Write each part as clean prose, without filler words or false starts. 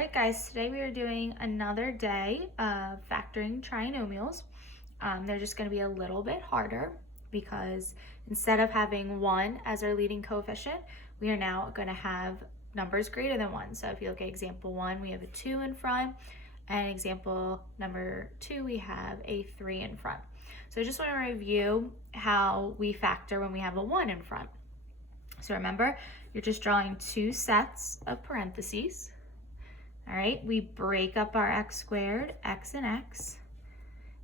right, guys, today we are doing another day of factoring trinomials. They're just going to be a little bit harder because instead of having 1 as our leading coefficient, we are now going to have numbers greater than 1. So if you look at example 1, we have a 2 in front, and example number 2, we have a 3 in front. So I just want to review how we factor when we have a 1 in front. So remember, you're just drawing 2 sets of parentheses. All right, we break up our x squared, x and x.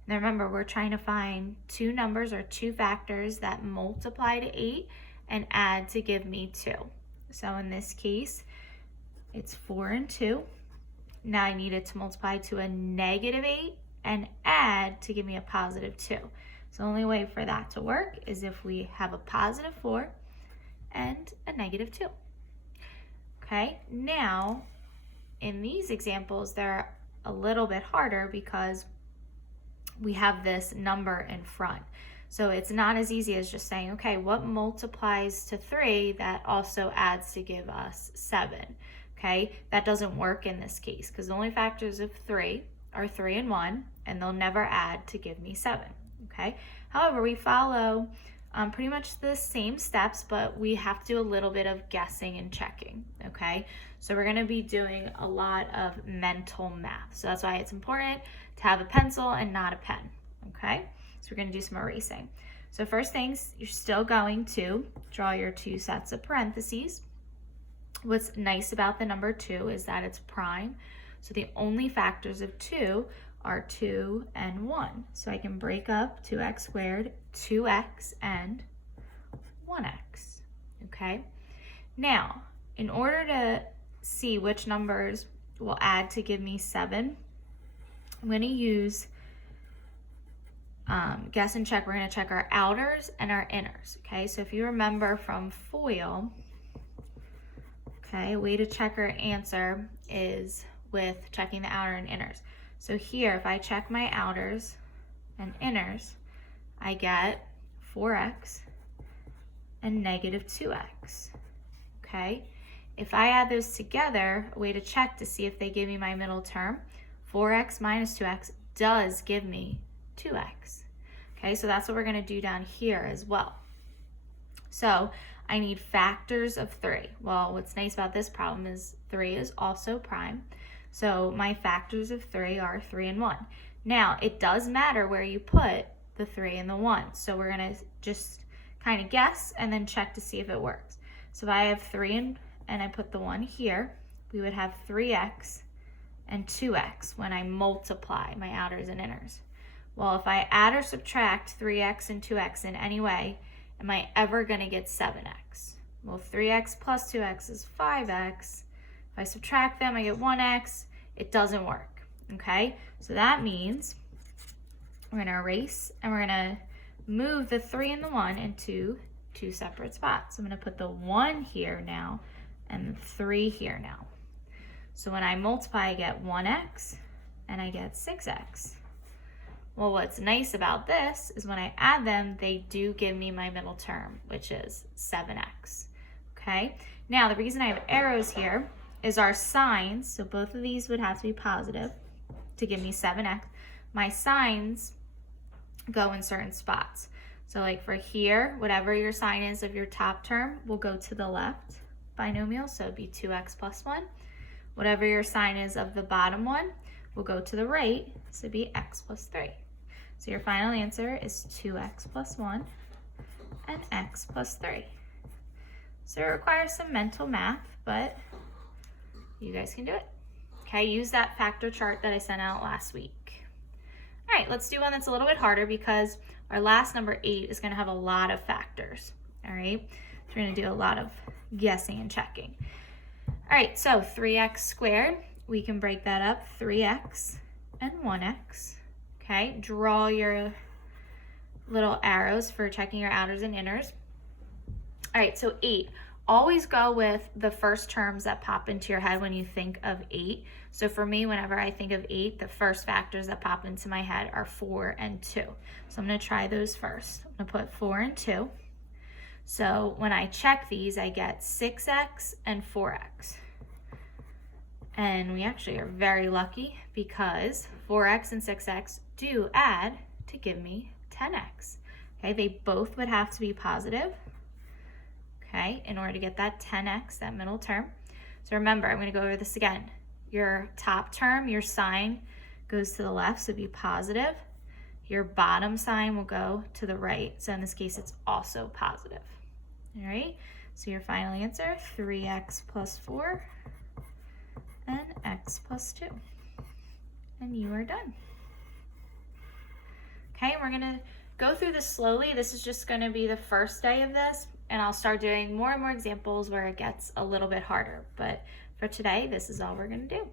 Now remember, we're trying to find 2 numbers or 2 factors that multiply to 8 and add to give me 2. So in this case, it's 4 and 2. Now I need it to multiply to a negative 8 and add to give me a positive 2. So the only way for that to work is if we have a positive 4 and a negative 2. Okay, now in these examples, they're a little bit harder because we have this number in front. So it's not as easy as just saying, okay, what multiplies to 3 that also adds to give us 7? Okay, that doesn't work in this case because the only factors of 3 are 3 and 1, and they'll never add to give me 7. Okay, however, we follow pretty much the same steps, but we have to do a little bit of guessing and checking, okay? So we're gonna be doing a lot of mental math. So that's why it's important to have a pencil and not a pen, okay? So we're gonna do some erasing. So first things, you're still going to draw your 2 sets of parentheses. What's nice about the number 2 is that it's prime. So the only factors of 2 are 2 and 1. So I can break up 2x squared, 2x, and 1x, okay? Now, in order to see which numbers will add to give me 7, I'm gonna use guess and check. We're gonna check our outers and our inners, okay? So if you remember from FOIL, okay, a way to check our answer is with checking the outer and inners. So here, if I check my outers and inners, I get 4x and negative 2x, okay? If I add those together, a way to check to see if they give me my middle term, 4x minus 2x does give me 2x, okay? So that's what we're gonna do down here as well. So I need factors of 3. Well, what's nice about this problem is 3 is also prime. So my factors of 3 are 3 and 1. Now, it does matter where you put the 3 and the 1. So we're going to just kind of guess and then check to see if it works. So if I have 3 and I put the 1 here, we would have 3x and 2x when I multiply my outers and inners. Well, if I add or subtract 3x and 2x in any way, am I ever going to get 7x? Well, 3x plus 2x is 5x. If I subtract them, I get 1x. It doesn't work, okay? So that means we're gonna erase and we're gonna move the 3 and the 1 into 2 separate spots. So I'm gonna put the 1 here now and the 3 here now. So when I multiply, I get 1x and I get 6x. Well, what's nice about this is when I add them, they do give me my middle term, which is 7x, okay? Now, the reason I have arrows here is our signs, so both of these would have to be positive to give me 7x. My signs go in certain spots. So like for here, whatever your sign is of your top term will go to the left binomial, so it'd be 2x plus 1. Whatever your sign is of the bottom one will go to the right, so it'd be x plus 3. So your final answer is 2x plus 1 and x plus 3. So it requires some mental math, but you guys can do it. Okay, use that factor chart that I sent out last week. All right, let's do one that's a little bit harder because our last number 8 is gonna have a lot of factors, all right? So we're gonna do a lot of guessing and checking. All right, so 3x squared, we can break that up, 3x and 1x, okay? Draw your little arrows for checking your outers and inners. All right, so 8. Always go with the first terms that pop into your head when you think of 8. So for me, whenever I think of 8, the first factors that pop into my head are 4 and 2. So I'm gonna try those first. I'm gonna put 4 and 2. So when I check these, I get 6x and 4x. And we actually are very lucky because 4x and 6x do add to give me 10x. Okay, they both would have to be positive, okay, in order to get that 10x, that middle term. So remember, I'm going to go over this again. Your top term, your sign goes to the left, so it'd be positive. Your bottom sign will go to the right, so in this case, it's also positive. All right, so your final answer, 3x plus 4 and x plus 2. And you are done. Okay, we're gonna go through this slowly. This is just gonna be the first day of this, and I'll start doing more and more examples where it gets a little bit harder. But for today, this is all we're gonna do.